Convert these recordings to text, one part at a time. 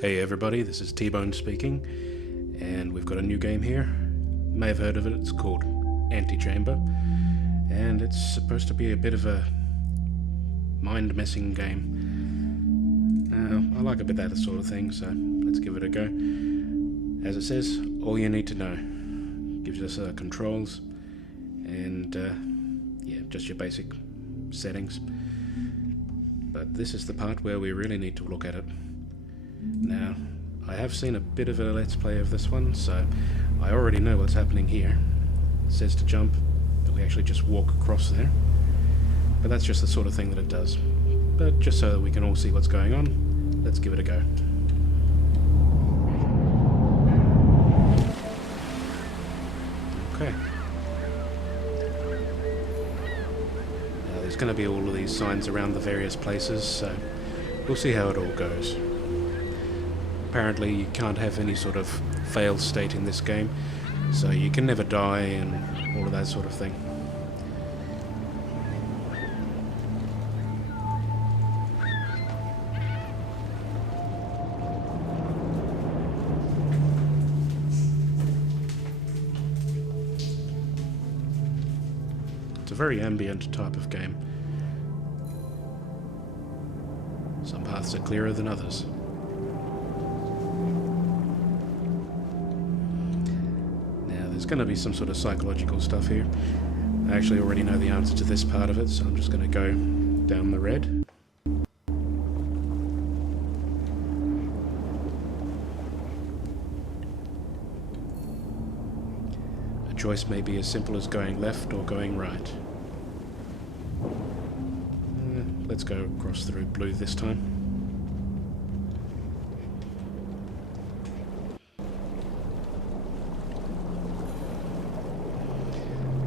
Hey everybody, this is TBone speaking, and we've got a new game here. You may have heard of it. It's called AntiChamber, and it's supposed to be a bit of a mind-messing game. Now, I like a bit of that sort of thing, so let's give it a go. As it says, all you need to know. Gives us controls and yeah, just your basic settings. But this is the part where we really need to look at it. Now, I have seen a bit of a let's play of this one, so I already know what's happening here. It says to jump, but we actually just walk across there. But that's just the sort of thing that it does. But just so that we can all see what's going on, let's give it a go. Okay. Now there's going to be all of these signs around the various places, so we'll see how it all goes. Apparently you can't have any sort of failed state in this game, so you can never die and all of that sort of thing. It's a very ambient type of game. Some paths are clearer than others. There's going to be some sort of psychological stuff here. I actually already know the answer to this part of it, so I'm just going to go down the red. A choice may be as simple as going left or going right. Let's go across through blue this time.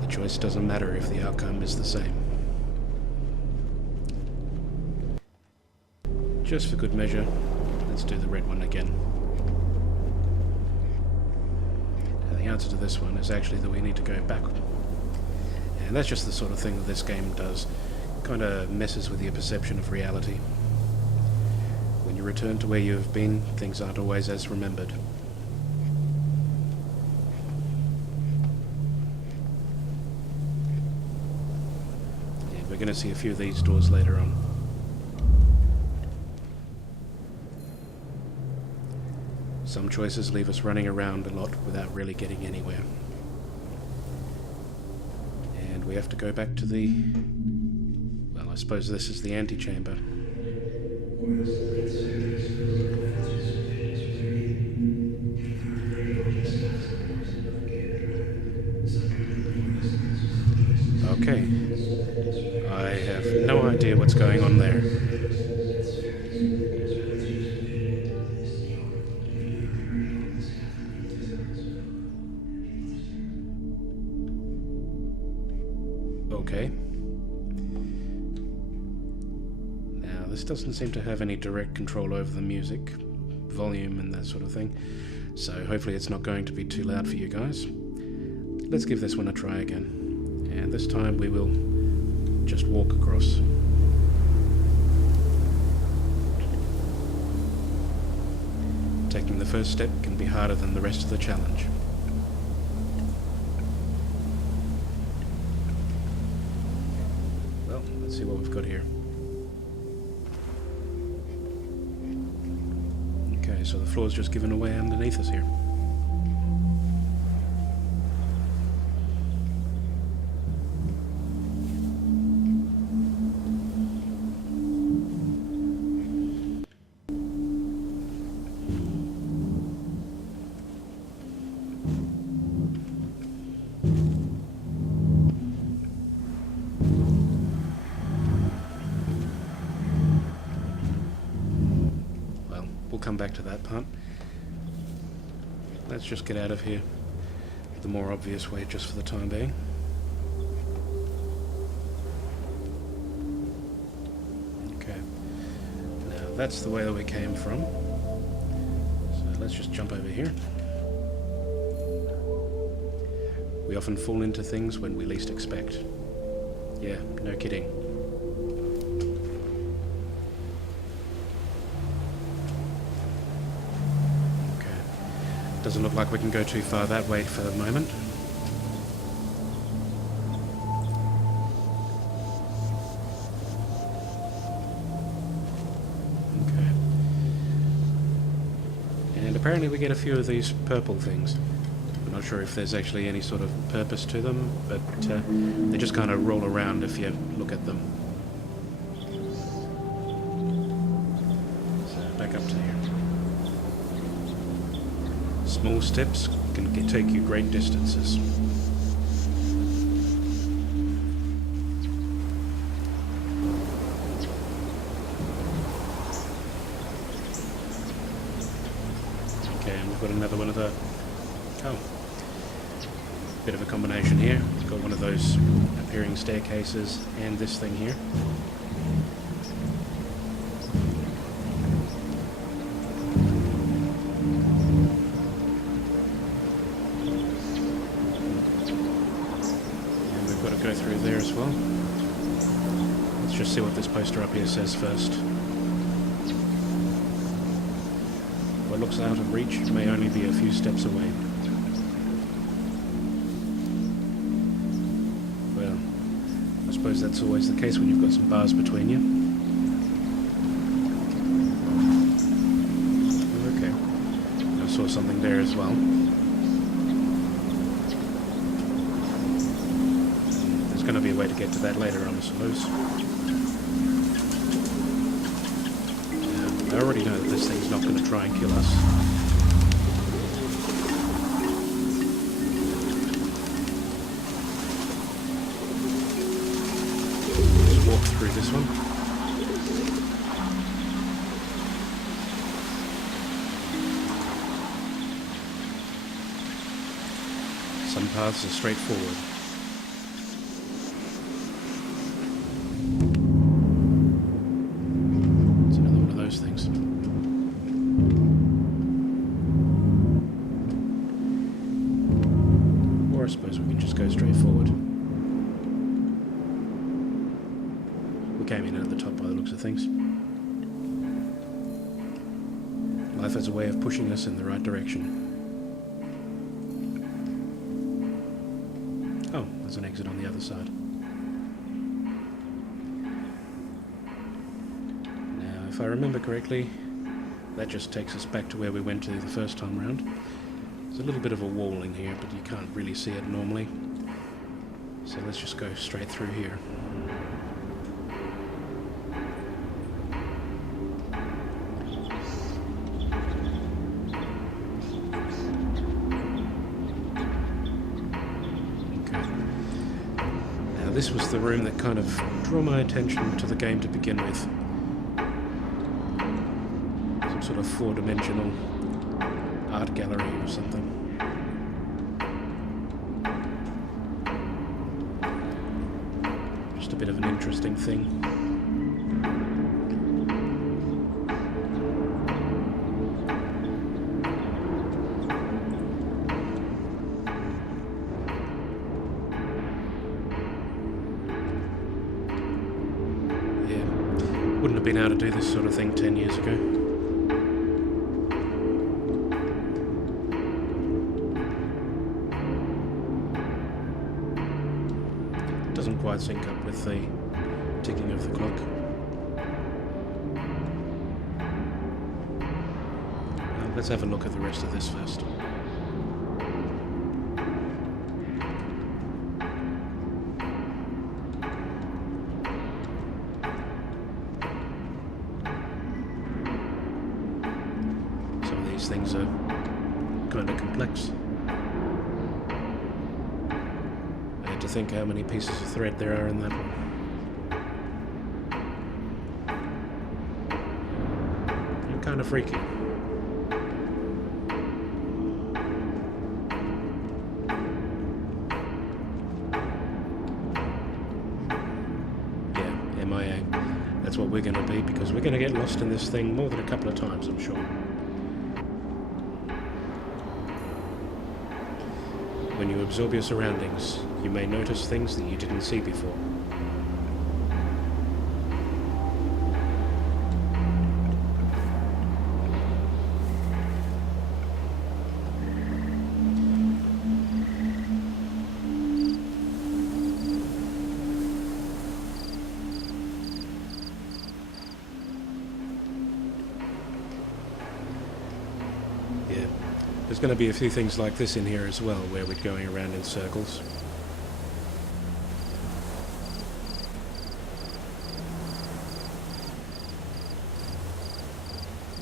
Choice doesn't matter if the outcome is the same. Just for good measure, let's do the red one again. Now the answer to this one is actually that we need to go backward. And that's just the sort of thing that this game does. Kind of messes with your perception of reality. When you return to where you have been, things aren't always as remembered. We're going to see a few of these doors later on. Some choices leave us running around a lot without really getting anywhere. And we have to go back to the... well, I suppose this is the AntiChamber. Okay. I have no idea what's going on there. Okay. Now, this doesn't seem to have any direct control over the music, volume and that sort of thing, so hopefully it's not going to be too loud for you guys. Let's give this one a try again. And this time we will just walk across. Taking the first step can be harder than the rest of the challenge. Well, let's see what we've got here. Okay, so the floor's just given away underneath us here. We'll come back to that part. Let's just get out of here the more obvious way just for the time being. Okay. Now that's the way that we came from. So let's just jump over here. We often fall into things when we least expect. Yeah, no kidding. Doesn't look like we can go too far that way for the moment. Okay. And apparently we get a few of these purple things. I'm not sure if there's actually any sort of purpose to them, but they just kind of roll around if you look at them. So back up to here. Small steps can take you great distances. Okay, and we've got another one of the... Oh. Bit of a combination here. We've got one of those appearing staircases and this thing here. Go through there as well. Let's just see what this poster up here says first. What looks out of reach may only be a few steps away. Well, I suppose that's always the case when you've got some bars between you. Okay, I saw something there as well. There's going to be a way to get to that later on, I suppose. I already know that this thing's not going to try and kill us. Just walk through this one. Some paths are straightforward. Things. Or I suppose we can just go straight forward. We came in at the top by the looks of things. Life has a way of pushing us in the right direction. Oh, there's an exit on the other side. If I remember correctly, that just takes us back to where we went to the first time round. There's a little bit of a wall in here, but you can't really see it normally. So let's just go straight through here. Okay. Now this was the room that kind of drew my attention to the game to begin with. Sort of four-dimensional art gallery or something. Just a bit of an interesting thing. Yeah, wouldn't have been able to do this sort of thing 10 years ago. Doesn't quite sync up with the ticking of the clock. Let's have a look at the rest of this first. Some of these things are kind of complex. To think how many pieces of thread there are in that one. And kind of freaky. Yeah, MIA. That's what we're going to be, because we're going to get lost in this thing more than a couple of times, I'm sure. When you absorb your surroundings, you may notice things that you didn't see before. There's going to be a few things like this in here as well, where we're going around in circles.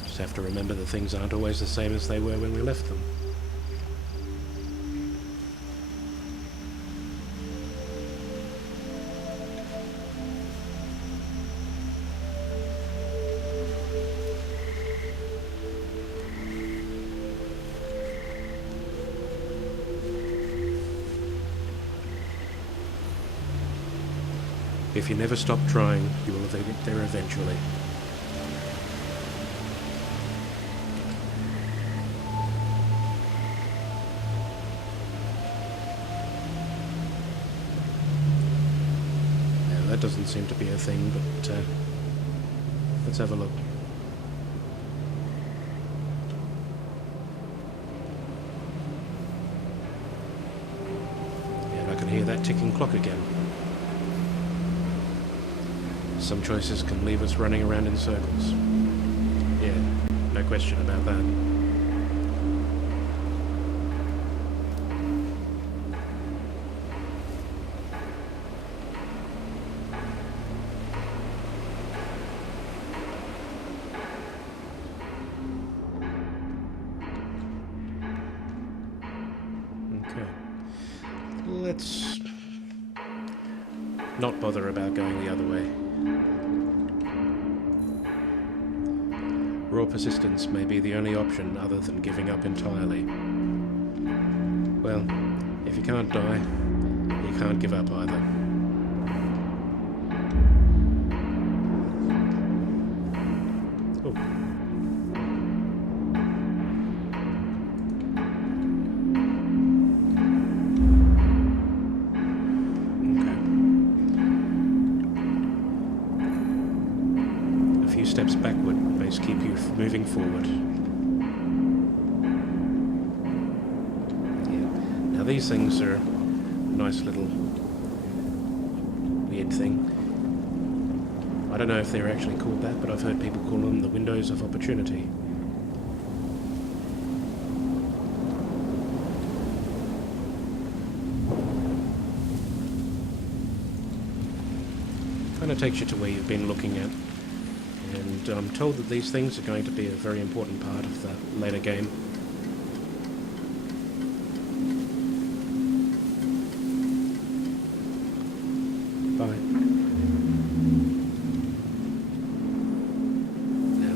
Just have to remember that things aren't always the same as they were when we left them. If you never stop trying, you will get there eventually. Now, that doesn't seem to be a thing, but let's have a look. And I can hear that ticking clock again. Some choices can leave us running around in circles. Yeah, no question about that. Okay. Let's not bother about going the other way. Raw persistence may be the only option other than giving up entirely. Well, if you can't die, you can't give up either. Oh. Okay. A few steps backward may keep you moving forward. Yeah. Now these things are a nice little weird thing. I don't know if they're actually called that, but I've heard people call them the windows of opportunity. Kind of takes you to where you've been looking at. And I'm told that these things are going to be a very important part of the later game. Bye. Now,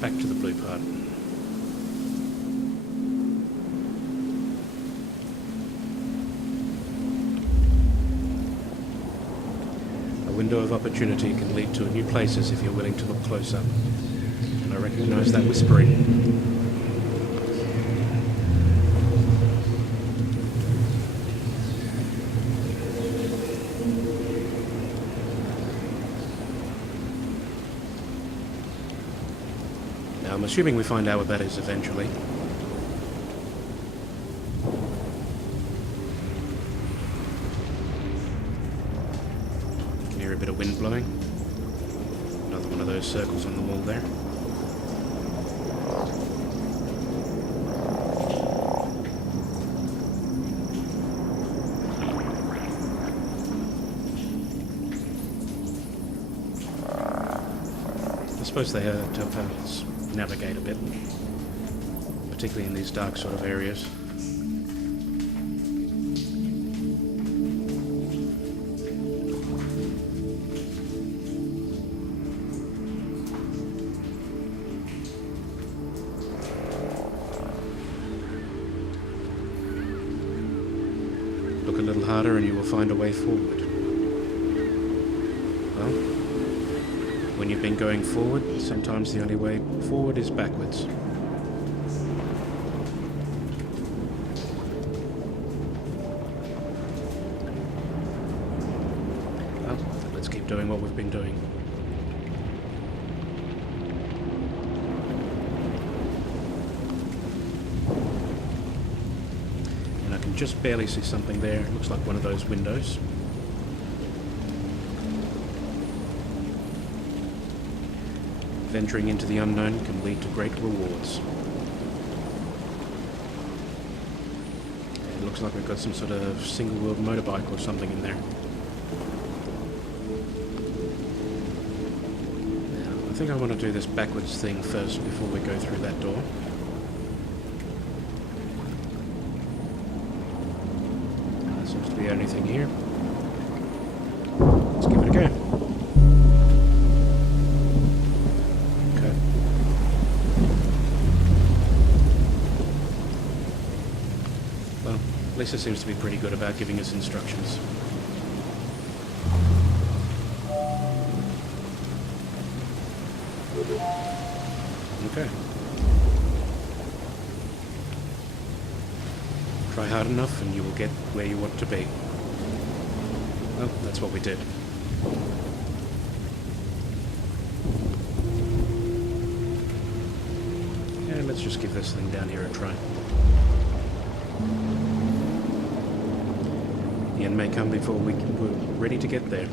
back to the blue part. A window of opportunity can lead to new places if you're willing to look closer. And I recognise that whispering. Now I'm assuming we find out what that is eventually. A bit of wind blowing. Another one of those circles on the wall there. I suppose they have to help us navigate a bit, particularly in these dark sort of areas. Look a little harder and you will find a way forward. Well, when you've been going forward, sometimes the only way forward is backwards. Well, let's keep doing what we've been doing. Just barely see something there. It looks like one of those windows. Venturing into the unknown can lead to great rewards. It looks like we've got some sort of single-wheeled motorbike or something in there. Now, I think I want to do this backwards thing first before we go through that door. That seems to be the only thing here. Let's give it a go. Okay. Well, Lisa seems to be pretty good about giving us instructions. Okay. Try hard enough and you will get where you want to be. Well, that's what we did. And let's just give this thing down here a try. The end may come before we're ready to get there.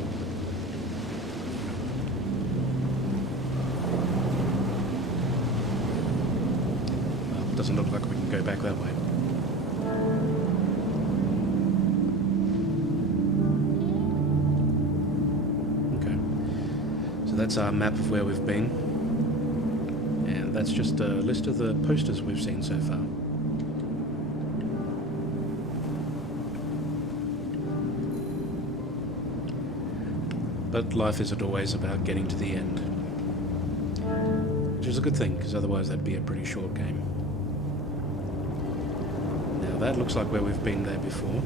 Well, it doesn't look like we can go back that way. That's our map of where we've been, and that's just a list of the posters we've seen so far. But life isn't always about getting to the end, which is a good thing, because otherwise that'd be a pretty short game. Now that looks like where we've been there before.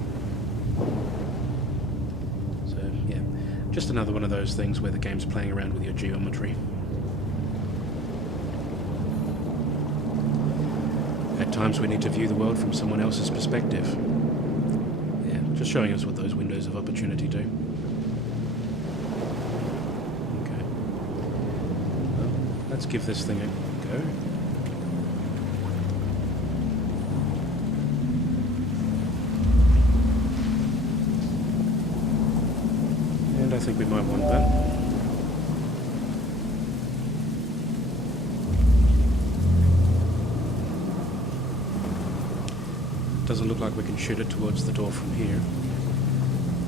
Just another one of those things where the game's playing around with your geometry. At times we need to view the world from someone else's perspective. Yeah, just showing us what those windows of opportunity do. Okay. Well, let's give this thing a go. I think we might want that. Doesn't look like we can shoot it towards the door from here.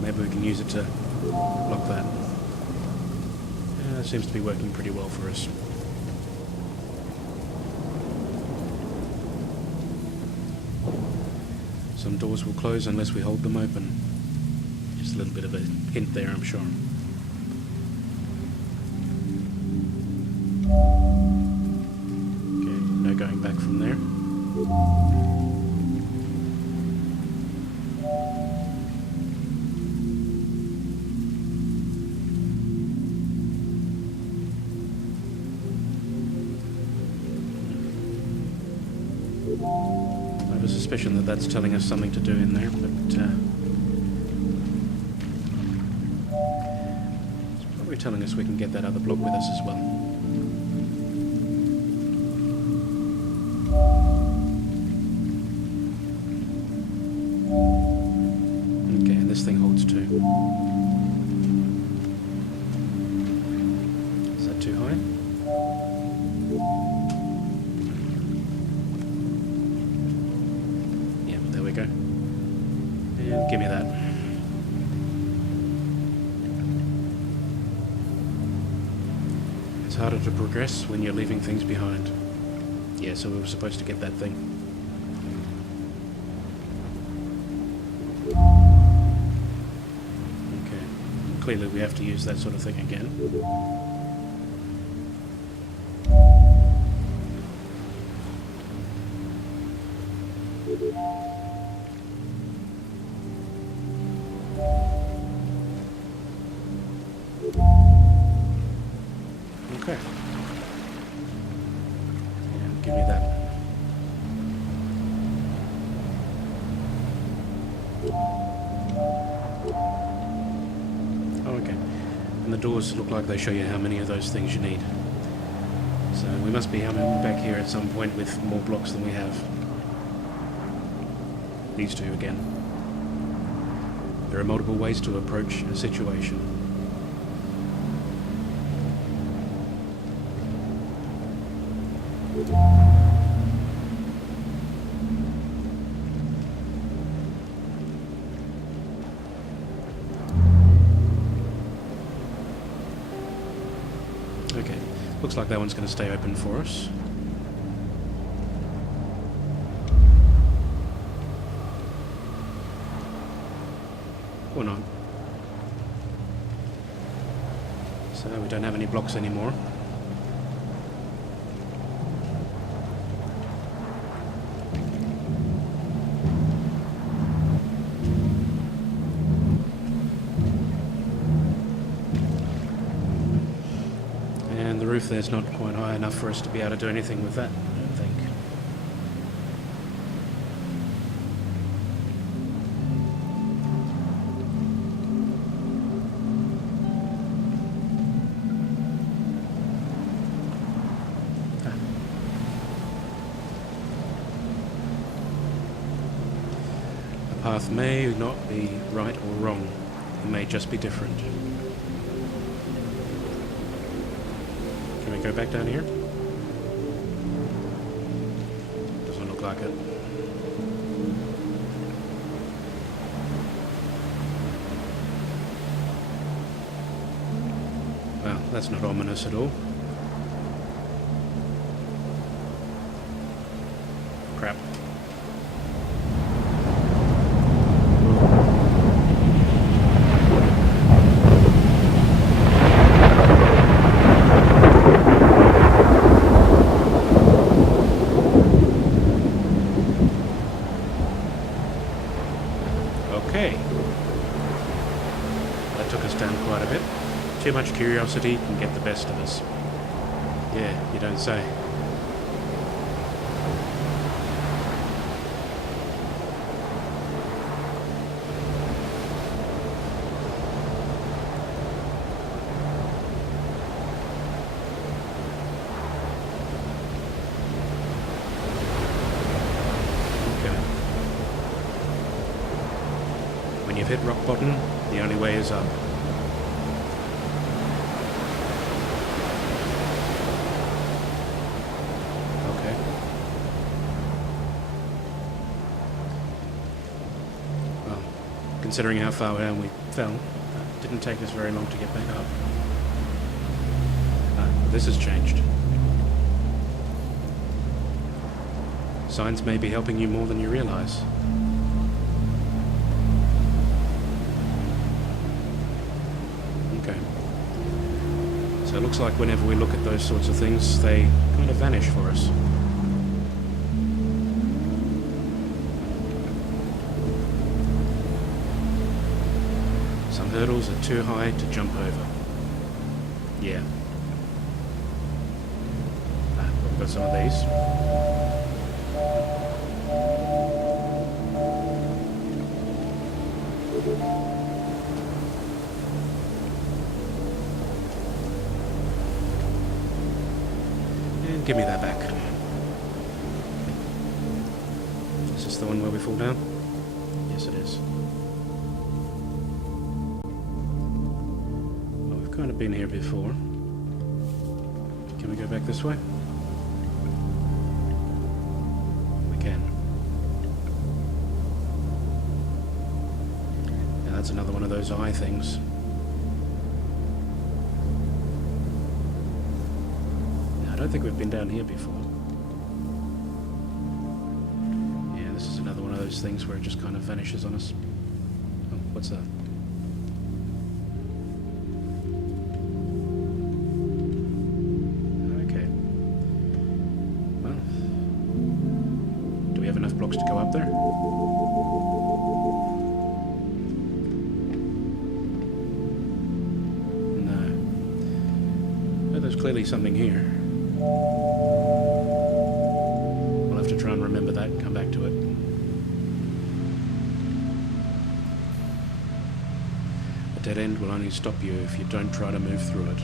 Maybe we can use it to block that. Yeah, that seems to be working pretty well for us. Some doors will close unless we hold them open. Just a little bit of a hint there, I'm sure. Okay, no going back from there. I have a suspicion that that's telling us something to do in there, but telling us we can get that other block with us as well. Okay, and this thing holds two. Is that too high? Yeah, there we go. And give me that. It's harder to progress when you're leaving things behind. Yeah, so we were supposed to get that thing. Okay. Clearly we have to use that sort of thing again. Okay. Yeah, give me that. Oh, okay. And the doors look like they show you how many of those things you need. So we must be coming back here at some point with more blocks than we have. These two again. There are multiple ways to approach a situation. looks like that one's going to stay open for us. Or not. So we don't have any blocks anymore. And the roof there's not quite high enough for us to be able to do anything with that, I don't think. The path may not be right or wrong. It may just be different. Can we go back down here? Doesn't look like it. Well, that's not ominous at all. Crap. Okay. That took us down quite a bit. Too much curiosity can get the best of us. Yeah, you don't say. When you've hit rock bottom, the only way is up. Okay. Well, considering how far down we fell, it didn't take us very long to get back up. This has changed. Signs may be helping you more than you realize. Okay. So it looks like whenever we look at those sorts of things, they kind of vanish for us. Some hurdles are too high to jump over. Yeah. We've got some of these. And give me that back. Is this the one where we fall down? Yes, it is. Well, we've kind of been here before. Can we go back this way? We can. Now that's another one of those eye things. I don't think we've been down here before. Yeah, this is another one of those things where it just kind of vanishes on us. Oh, what's that? Okay. Well, do we have enough blocks to go up there? No. But there's clearly something here. We'll have to try and remember that and come back to it. A dead end will only stop you if you don't try to move through it.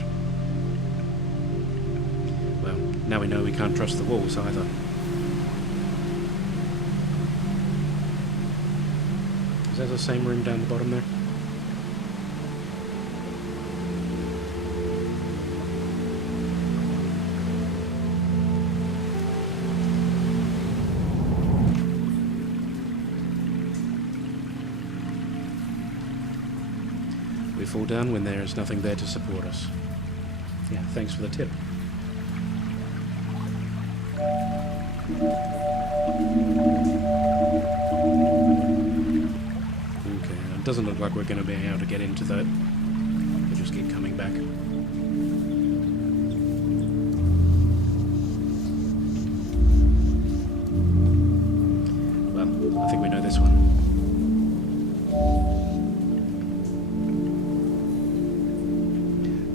Well, now we know we can't trust the walls either. Is that the same room down the bottom there? We fall down when there is nothing there to support us. Yeah, thanks for the tip. Okay, it doesn't look like we're going to be able to get into that. We'll just keep coming back. Well, I think we know this one.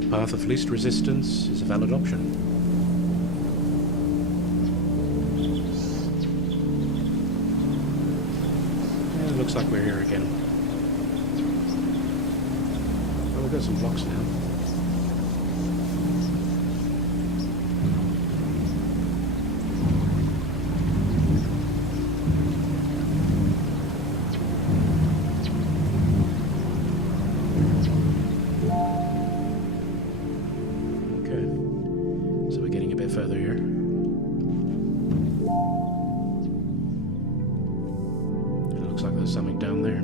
The path of least resistance is a valid option. Yeah, it looks like we're here again. Oh, we've got some blocks now. Further here. It looks like there's something down there.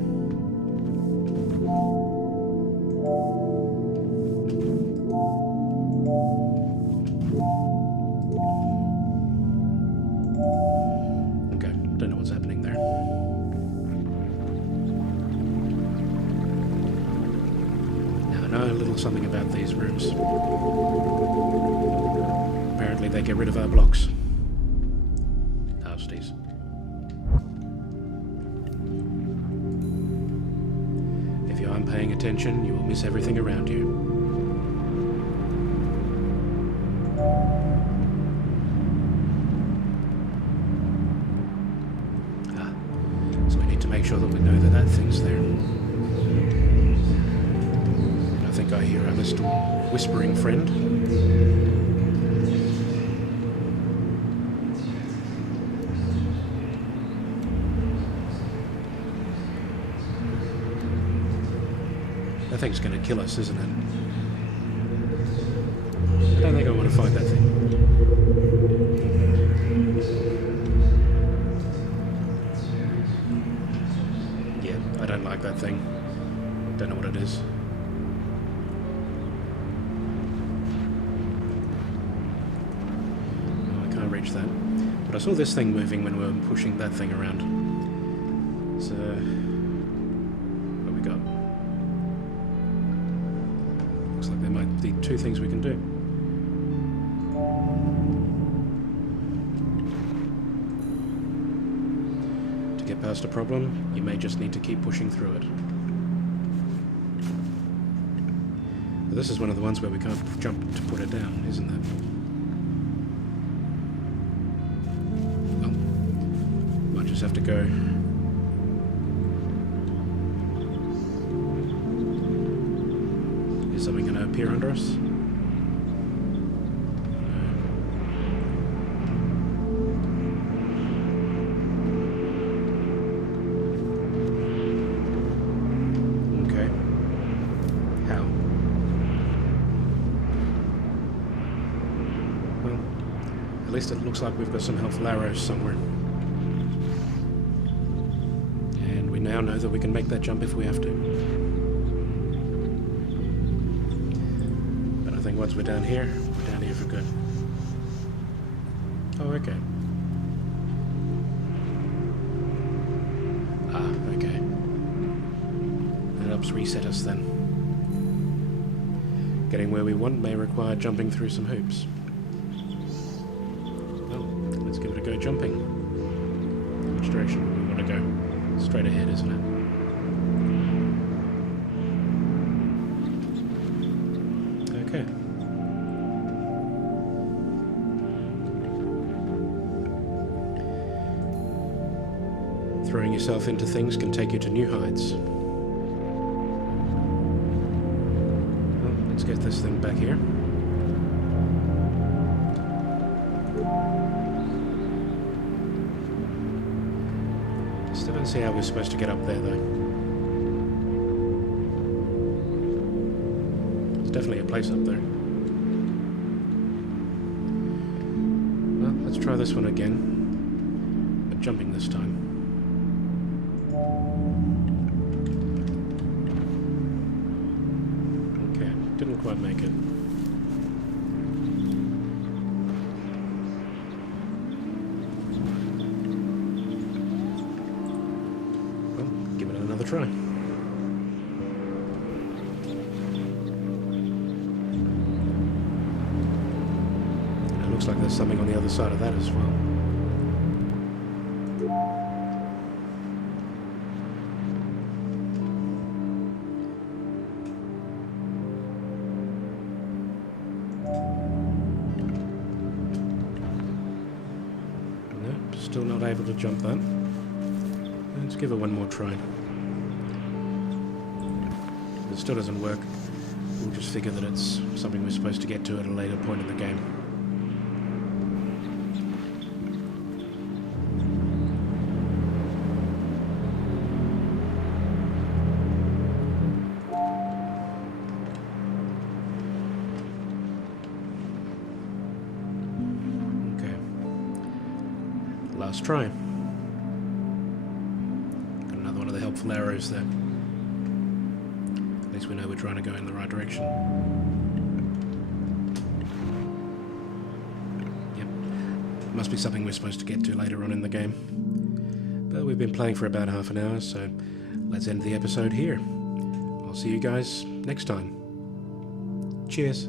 Okay, don't know what's happening there. Now I know a little something about these rooms. Apparently they get rid of our blocks. Nasties. If you aren't paying attention, you will miss everything around you. So we need to make sure that we know that that thing's there. And I think I hear our little whispering friend. That thing's going to kill us, isn't it? I don't think I want to fight that thing. Yeah, I don't like that thing. Don't know what it is. Oh, I can't reach that. But I saw this thing moving when we were pushing that thing around. So, what we got? Looks like there might be two things we can do. To get past a problem, you may just need to keep pushing through it. But this is one of the ones where we can't jump to put it down, isn't it? Well, might just have to go. Is something going to appear under us? Okay. How? Well, at least it looks like we've got some helpful arrows somewhere. And we now know that we can make that jump if we have to. I think once we're down here for good. Oh, okay. Ah, okay. That helps reset us then. Getting where we want may require jumping through some hoops. Well, let's give it a go jumping. Which direction do we want to go? Straight ahead, isn't it? Okay. Throwing yourself into things can take you to new heights. Well, let's get this thing back here. Still don't see how we're supposed to get up there, though. There's definitely a place up there. Well, let's try this one again, but jumping this time. Okay, didn't quite make it. another try. It looks like there's something on the other side of that as well. Still not able to jump that. Let's give it one more try. If it still doesn't work, we'll just figure that it's something we're supposed to get to at a later point in the game. Last try. Got another one of the helpful arrows there. At least we know we're trying to go in the right direction. Yep. Must be something we're supposed to get to later on in the game. But we've been playing for about half an hour, so let's end the episode here. I'll see you guys next time. Cheers.